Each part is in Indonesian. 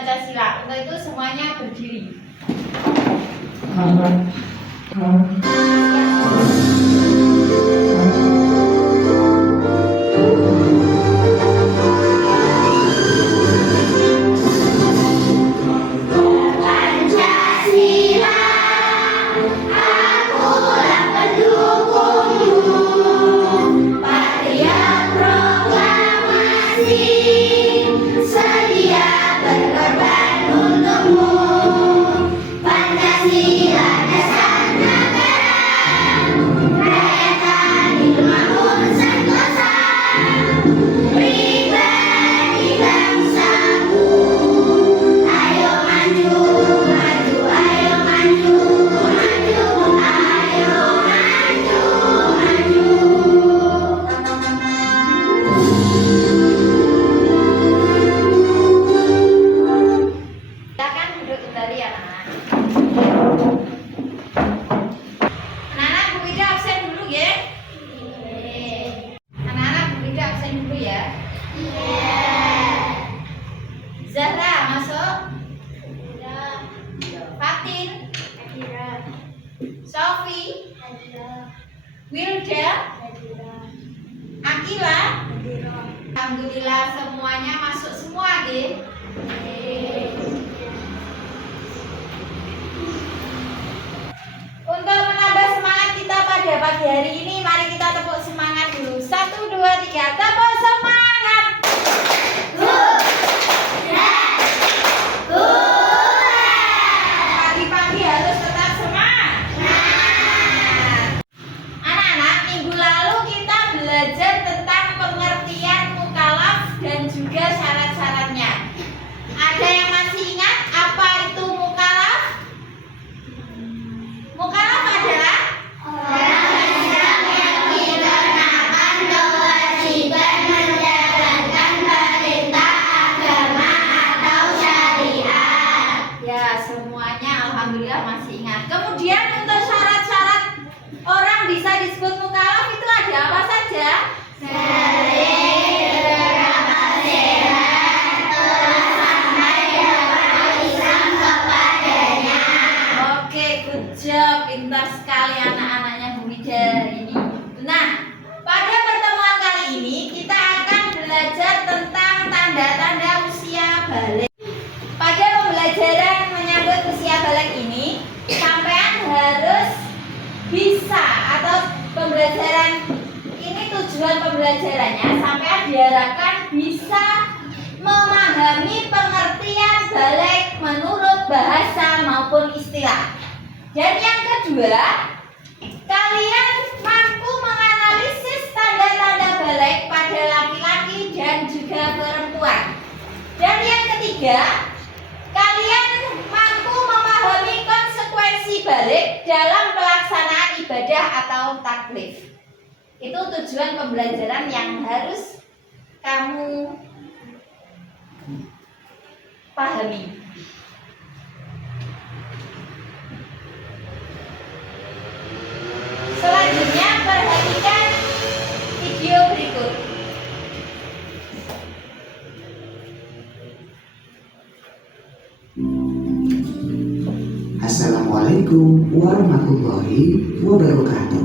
Pancasila. Untuk itu semuanya berdiri. Zahra masuk. Fatin. Sofi. Wilda. Akila. Alhamdulillah semuanya masuk semua, Ge. Untuk menambah semangat kita pada pagi hari ini, mari kita tepuk semangat dulu. 1, 2, 3, tepuk semangat. Pagi-pagi harus tetap semangat. Anak-anak, minggu lalu kita belajar tentang pengertian mukallaf dan juga syarat-syaratnya. Ada yang masih ingat apa itu mukallaf? Mukallaf adalah orang yang dikenakan kewajiban menjalankan perintah agama atau syariat. Ya, semuanya alhamdulillah masih ingat. Kemudian untuk syarat-syarat orang bisa disebut mukallaf itu ada apa saja? Pintar sekali anak-anaknya Bu Wida hari ini. Nah, pada pertemuan kali ini kita akan belajar tentang tanda-tanda usia balik. Pada pembelajaran menyambut usia balik ini, sampean harus bisa atau pembelajaran ini tujuan pembelajarannya sampean diharapkan bisa memahami pengertian balik menurut bahasa maupun istilah. Dan yang kedua, kalian mampu menganalisis tanda-tanda balik pada laki-laki dan juga perempuan. Dan yang ketiga, kalian mampu memahami konsekuensi balik dalam pelaksanaan ibadah atau taklif. Itu tujuan pembelajaran yang harus kamu pahami. Selanjutnya perhatikan video berikut. Assalamualaikum warahmatullahi wabarakatuh.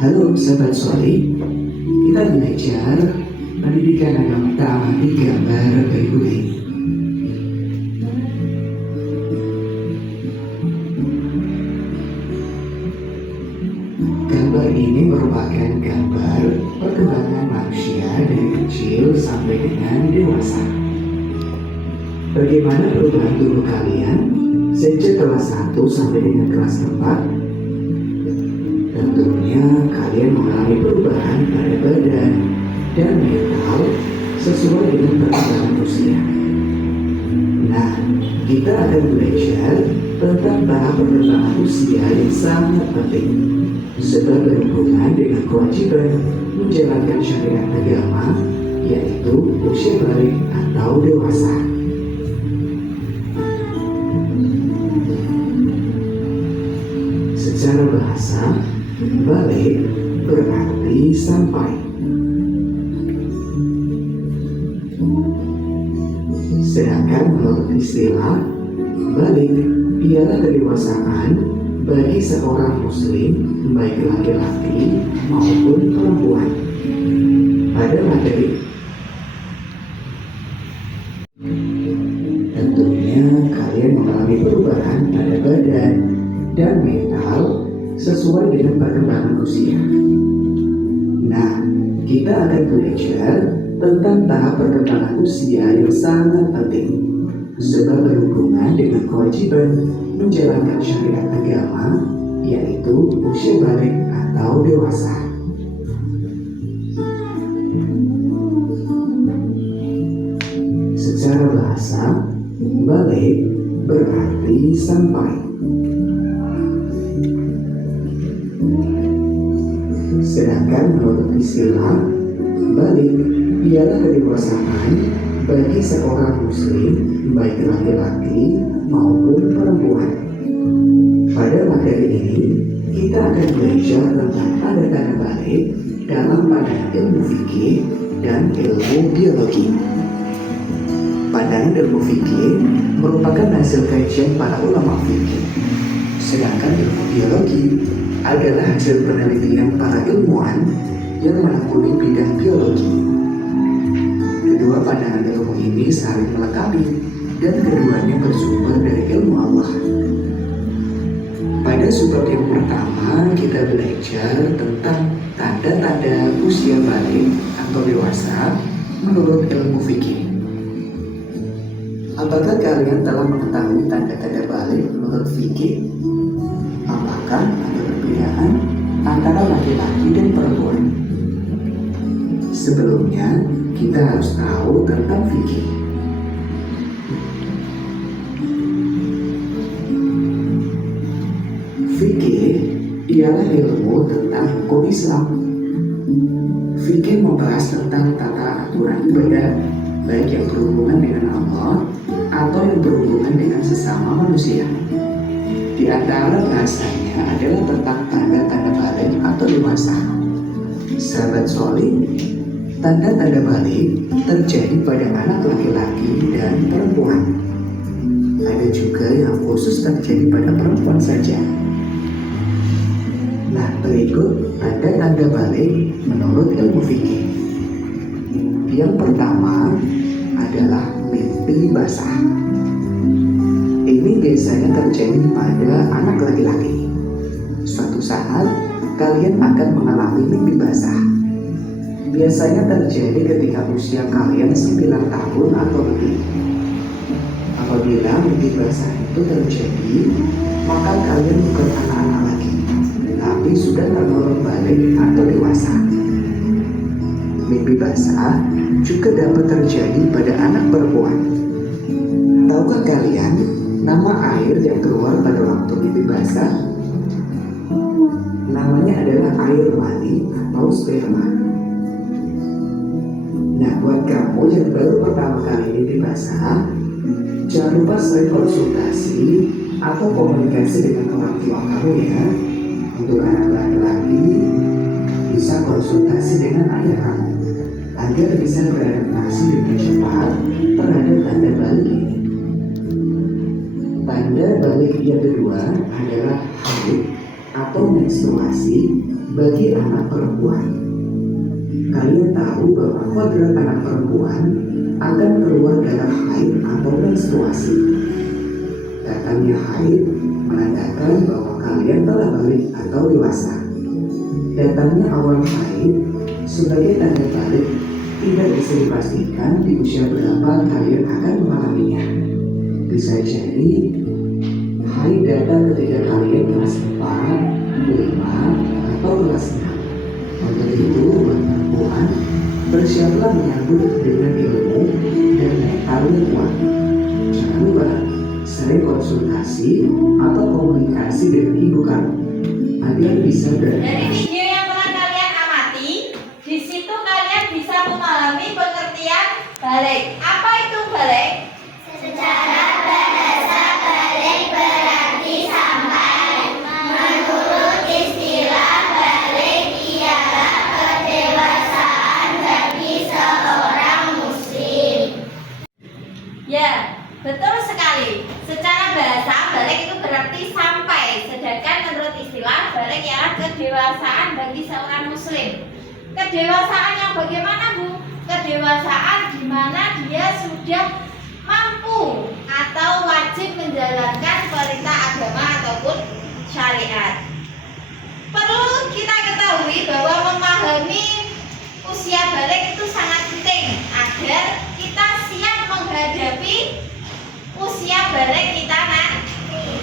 Halo sahabat Soli, kita belajar pendidikan agama teramati gambar berikut ini. Gambar ini merupakan gambar perkembangan manusia dari kecil sampai dengan dewasa. Bagaimana perubahan tubuh kalian sejak kelas 1 sampai dengan kelas 4? Tentunya kalian mengalami perubahan pada badan dan mental sesuai dengan perkembangan usia. Nah, kita akan belajar tentang tahap perkembangan usia yang sangat penting sebab berhubungan dengan kewajiban menjalankan syariat agama, yaitu usia balik atau dewasa. Secara bahasa, balik berarti sampai. Sedangkan menurut istilah, balik ialah kedewasaan bagi seorang muslim, baik laki-laki maupun perempuan. Pada materi tentunya kalian mengalami perubahan pada badan dan mental sesuai dengan perkembangan usia. Nah, kita akan belajar tentang tahap perkembangan usia yang sangat penting, sebab berhubungan dengan kewajiban menjalankan syariat agama, yaitu usia balik atau dewasa. Secara bahasa, balik berarti sampai. Sedangkan menurut istilah, balik ialah kedewasaan bagi seorang muslim, baik laki-laki maupun perempuan. Pada materi ini, kita akan belajar tentang tanda-tanda balik dalam pandangan ilmu fikih dan ilmu biologi. Pandangan ilmu fikih merupakan hasil kajian para ulama fikih, sedangkan ilmu biologi adalah hasil penelitian para ilmuwan yang menekuni bidang biologi. Kedua pandangan ilmu ini saling melengkapi dan keduanya bersumber dari ilmu Allah. Pada subbab yang pertama, kita belajar tentang tanda-tanda usia balik atau dewasa menurut ilmu fikih. Apakah kalian telah mengetahui tanda-tanda balik menurut fikih? Apakah ada perbedaan antara laki-laki dan perempuan? Sebelumnya, kita harus tahu tentang fikih. Fikih ialah ilmu tentang hukum Islam. Fikih membahas tentang tata aturan ibadah, baik yang berhubungan dengan Allah atau yang berhubungan dengan sesama manusia. Di antara bahasanya adalah tentang tanda-tanda balik atau dewasa. Sahabat solih, tanda-tanda balik terjadi pada anak laki-laki dan perempuan. Ada juga yang khusus terjadi pada perempuan saja. Nah, berikut tanda-tanda balik menurut ilmu fikih. Yang pertama adalah mimpi basah. Ini biasanya terjadi pada anak laki-laki. Suatu saat, kalian akan mengalami mimpi basah. Biasanya terjadi ketika usia kalian 9 tahun atau lebih. Apabila mimpi basah itu terjadi, maka kalian bukan anak-anak lagi, tapi sudah tergolong balik atau dewasa. Mimpi basah juga dapat terjadi pada anak perempuan. Tahukah kalian nama air yang keluar pada waktu mimpi basah? Namanya adalah air mani atau sperma. Nah, buat kamu yang baru pertama kali mimpi basah, jangan lupa sering konsultasi atau komunikasi dengan orang tua kamu ya. Untuk anak laki-laki, bisa konsultasi dengan ayah kamu agar bisa beradaptasi dengan cepat terhadap tanda balik ini. Tanda balik yang kedua adalah haid atau menstruasi bagi anak perempuan. Kalian tahu bahwa kodrat anak perempuan akan keluar darah haid atau menstruasi. Datangnya haid menandakan bahwa kalian telah balik atau dewasa. Datangnya awal haid sebagai tanda balik tidak bisa dipastikan di usia berapa kalian akan mengalaminya. Bisa jadi haid datang ketika kalian kelas 4, 5, atau kelas 6. Untuk itu, buat perempuan, bersiaplah menyambut dengan ilmu dan mental yang kuat. Jangan lupa sering konsultasi atau komunikasi dengan ibu kamu agar bisa Dari video yang telah kalian amati, di situ kalian bisa memahami pengertian balik. Apa itu balik? Secara bahasa balik berarti sampai. Menurut istilah balik ialah kedewasaan bagi seorang muslim. Ya, kedewasaan bagi seorang muslim. Kedewasaan yang bagaimana, Bu? Kedewasaan di mana dia sudah mampu atau wajib menjalankan perintah agama ataupun syariat. Perlu kita ketahui bahwa memahami usia balik itu sangat penting agar kita siap menghadapi usia balik kita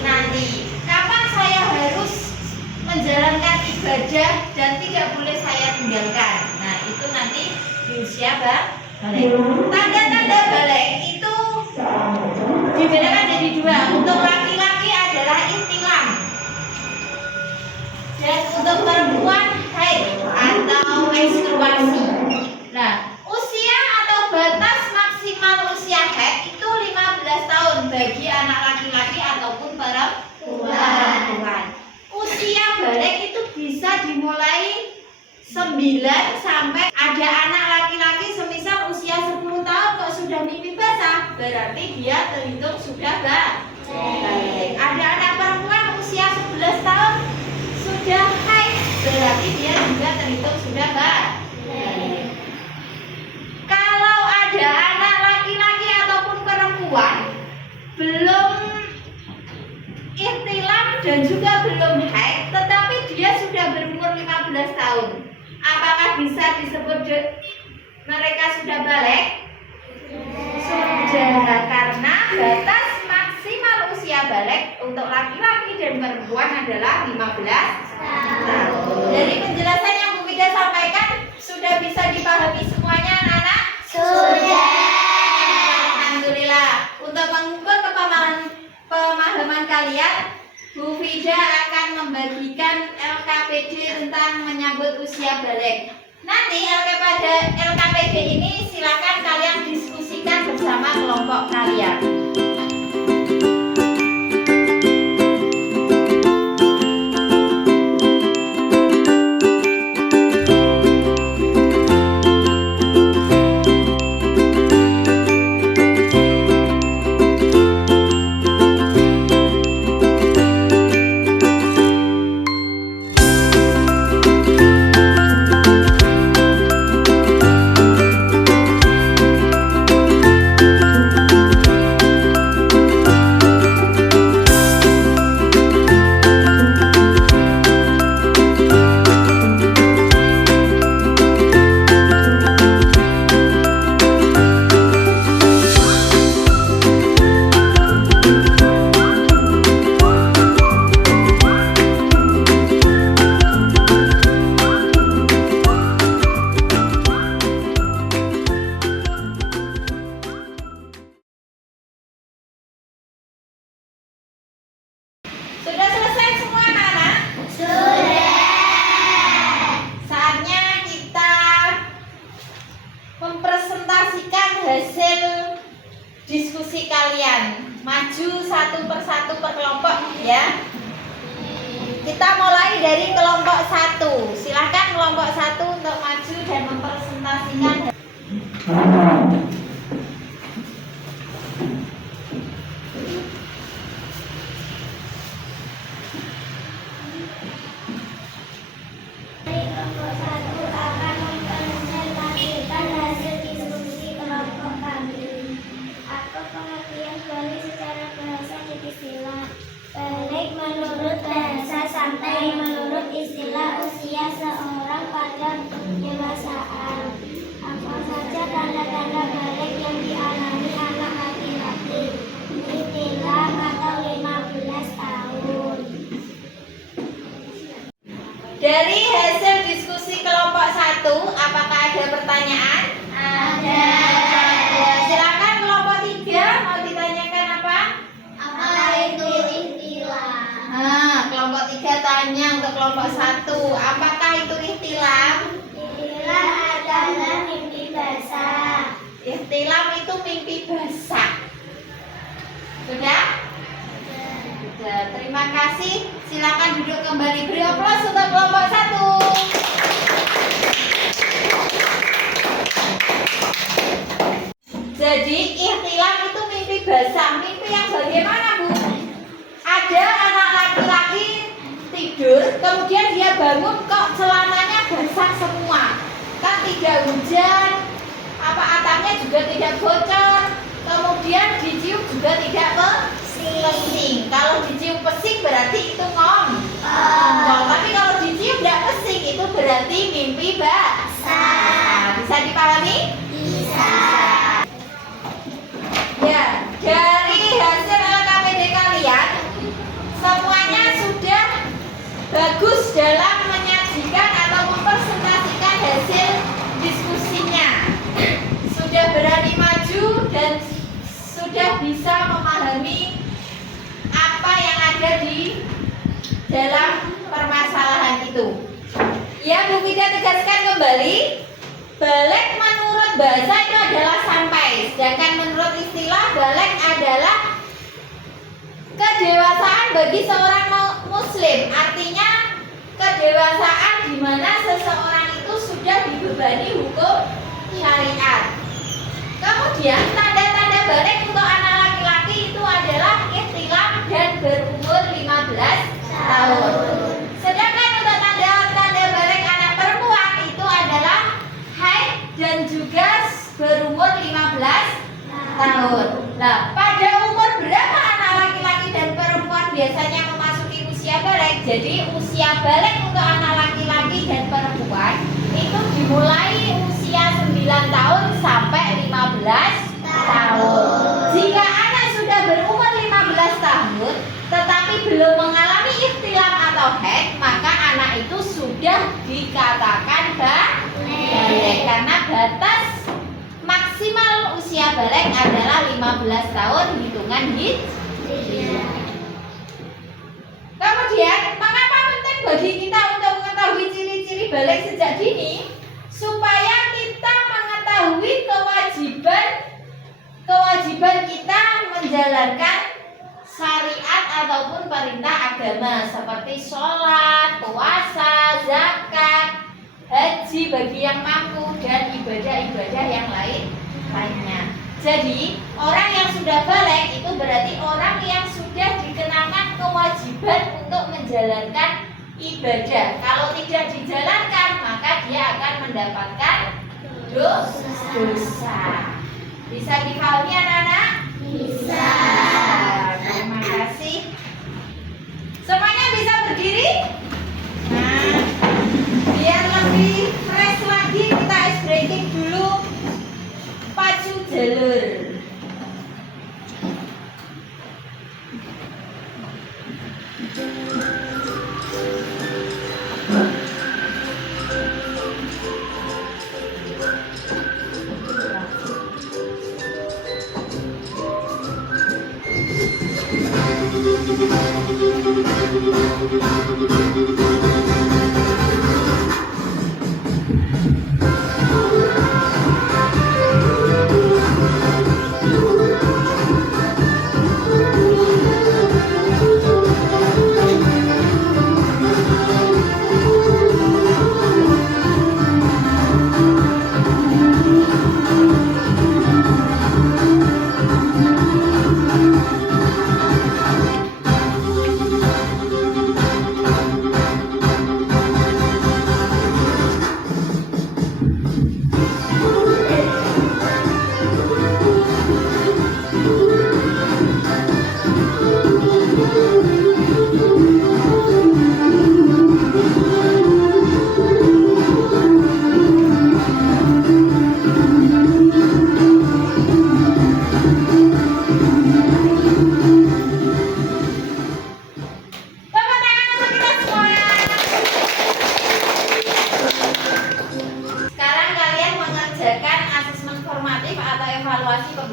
nanti. Kapan saya harus menjalankan ibadah dan tidak boleh saya tinggalkan. Nah, itu nanti di usia balik. Tanda-tanda balik itu dibedakan jadi dua. Untuk laki-laki adalah ihtilam, dan untuk perempuan haid atau menstruasi. Nah, usia atau batas maksimal usia haid itu 15 tahun bagi anak laki-laki ataupun perempuan. Usia balik itu bisa dimulai 9 sampai ada anak laki-laki semisal usia 10 tahun kok sudah mimpi basah, berarti dia terhitung sudah balik. Ada anak perempuan usia 11 tahun sudah haid, berarti dia juga terhitung sudah balik. Kalau ada anak laki-laki ataupun perempuan belum ihtilam dan juga belum haid, tetapi dia sudah berumur 15 tahun, apakah bisa disebut mereka sudah balik? Sudah, karena batas maksimal usia balik untuk laki-laki dan perempuan adalah 15 tahun. Dari penjelasan yang Bu Mida sampaikan, sudah bisa dipahami semuanya anak-anak? Sudah. Alhamdulillah. Untuk mengukur pemahaman kalian, Bu Vida akan membagikan LKPD tentang menyambut usia balik. Nanti LKPD ini silakan kalian diskusikan bersama kelompok kalian. Sudah selesai semua anak-anak? Sudah. Saatnya kita mempresentasikan hasil diskusi kalian. Maju satu persatu per kelompok ya. Kita mulai dari kelompok 1. Silakan kelompok 1 untuk maju dan mempresentasikan. Kelompok 1 akan mempresentasikan hasil diskusi kelompok kami. Apa pengertian balik secara bahasa dan istilah? Balik menurut bahasa sampai menurut istilah usia seorang pada kedewasaan. Apa saja tanda-tanda balik yang dialami anak laki-laki? Ihtilam atau 15 tahun. Dari hasil diskusi kelompok 1, apakah ada pertanyaan? Ada. Silakan kelompok 3 mau ditanyakan apa? Apa itu ihtilam? Kelompok 3 tanya untuk kelompok 1, apakah itu ihtilam? Ihtilam adalah mimpi basah. Ihtilam itu mimpi basah. Sudah? Sudah. Terima kasih. Silakan duduk kembali. Beri aplaus untuk kelompok 1. Jadi ihtilam itu mimpi basah. Mimpi yang bagaimana, Bu? Ada anak laki-laki tidur, kemudian dia bangun kok celananya basah semua. Kan tidak hujan, apa atapnya juga tidak bocor, kemudian dicium juga tidak pesing. Kalau dicium pesing berarti itu ngomong. Tapi kalau dicium tidak pesing itu berarti mimpi basah. Bisa dipahami? Bisa. Ya, dari hasil LKPD kalian semuanya sudah bagus dalam menyajikan atau mempresentasikan hasil diskusinya. Sudah berani maju dan sudah bisa memahami apa yang ada di dalam permasalahan itu. Ya, Bu Fida tegaskan kembali, balik menurut bahasa itu adalah sampai, sedangkan menurut istilah balik adalah kedewasaan bagi seorang muslim. Artinya kedewasaan di mana seseorang itu sudah dibebani hukum syariat. Kemudian tanda-tanda balik untuk anak laki-laki itu adalah ihtilam dan berumur 15 tahun. Sedangkan untuk tanda-tanda balik anak perempuan itu adalah haid dan juga berumur 15 tahun. Nah, pada umur berapa anak laki-laki dan perempuan biasanya memasuki usia balik? Jadi usia balik untuk anak laki-laki dan perempuan itu dimulai usia 9 tahun sampai 15 tahun. Jika anak sudah berumur 15 tahun tetapi belum mengalami ikhtilam atau haid, maka anak itu sudah dikatakan balik karena batas maksimal usia balik adalah 15 tahun hitungan hijriah. Kemudian, mengapa penting bagi kita untuk mengetahui ciri-ciri balik sejak dini? Supaya kita mengetahui kewajiban kita menjalankan syariat ataupun perintah agama seperti sholat, puasa, zakat, haji bagi yang mampu dan ibadah-ibadah yang lainnya. Jadi orang yang sudah balik itu berarti orang yang sudah dikenakan kewajiban untuk menjalankan ibadah. Kalau tidak dijalankan maka dia akan mendapatkan dosa. Bisa dipahami anak-anak? Bisa. Terima kasih. Semuanya bisa berdiri? Nah, biar lebih fresh lagi kita ice breaking dulu. Pacu jalur.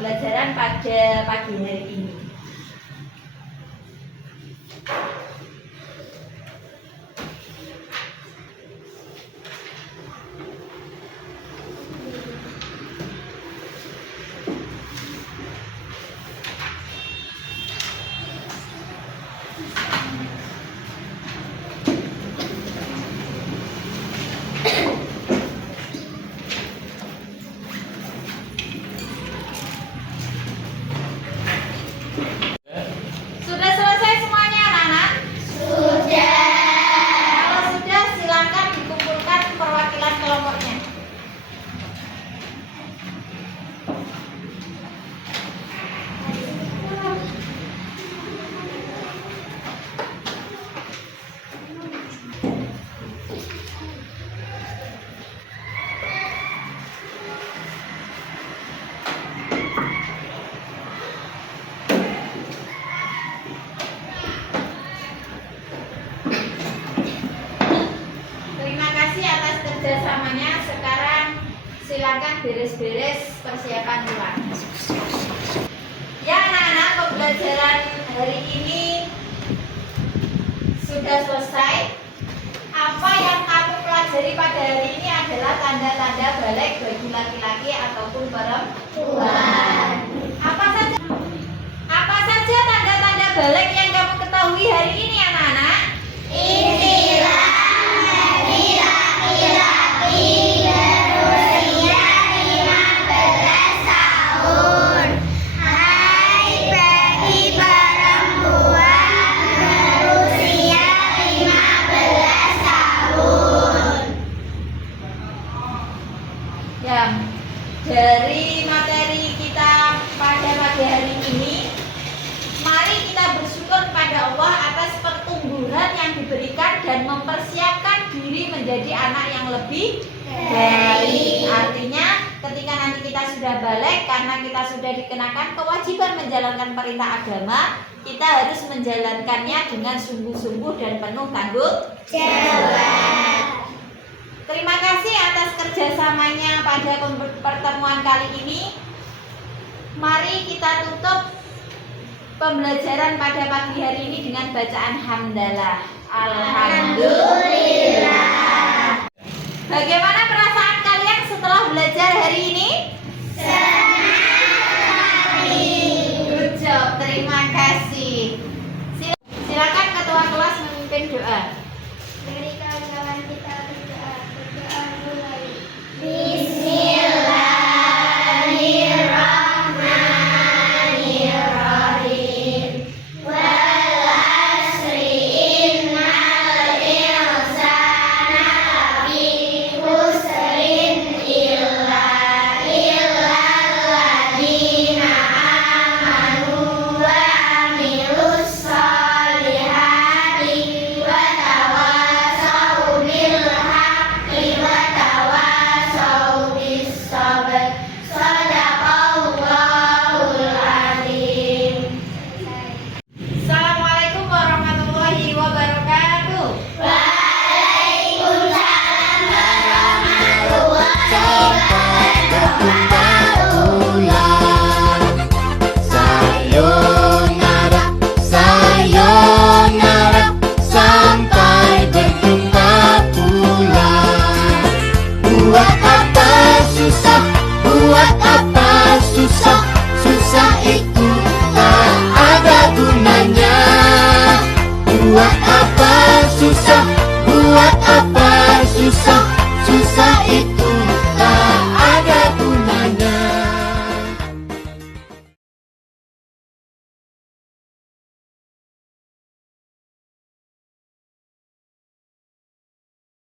pembelajaran pada pagi hari ini. Sudah selesai semuanya anak-anak? persiapan keluar. Ya anak-anak, pembelajaran hari ini sudah selesai. Apa yang kamu pelajari pada hari ini adalah tanda-tanda balik bagi laki-laki ataupun perempuan. Apa saja tanda-tanda balik yang kamu ketahui hari ini anak-anak? Inilah hari laki-laki berusia 15 tahun. Hai bagi perempuan berusia 15 tahun. Ya, dari materi kita pada pagi hari ini, mari kita bersyukur kepada Allah atas pertumbuhan yang diberikan dan mempersiapkan diri menjadi anak yang lebih baik. Artinya ketika nanti kita sudah balik, karena kita sudah dikenakan kewajiban menjalankan perintah agama, kita harus menjalankannya dengan sungguh-sungguh dan penuh tanggung jawab. Terima kasih atas kerjasamanya pada pertemuan kali ini. Mari kita tutup pembelajaran pada pagi hari ini dengan bacaan hamdalah. Alhamdulillah. Bagaimana perasaan kalian setelah belajar hari ini? Senang sekali. Good job, terima kasih. Silakan ketua kelas memimpin doa. Mari kawan-kawan kita berdoa. Berdoa mulai. Bismillahirrahmanirrahim. Wal asri innal insana lafi khusrin illa alladzina amanu wa amilus solihati wa tawasau bil haqqi wa tawasau bis sabr. Shadaqallahul azim. Assalamualaikum warahmatullahi wabarakatuh. Waalaikumsalam warahmatullahi Sayonara, sayonara, sampai berjumpa pula. Buat apa susah, buat apa susah, susah itu tak ada gunanya. Buat apa susah, buat apa susah, susah itu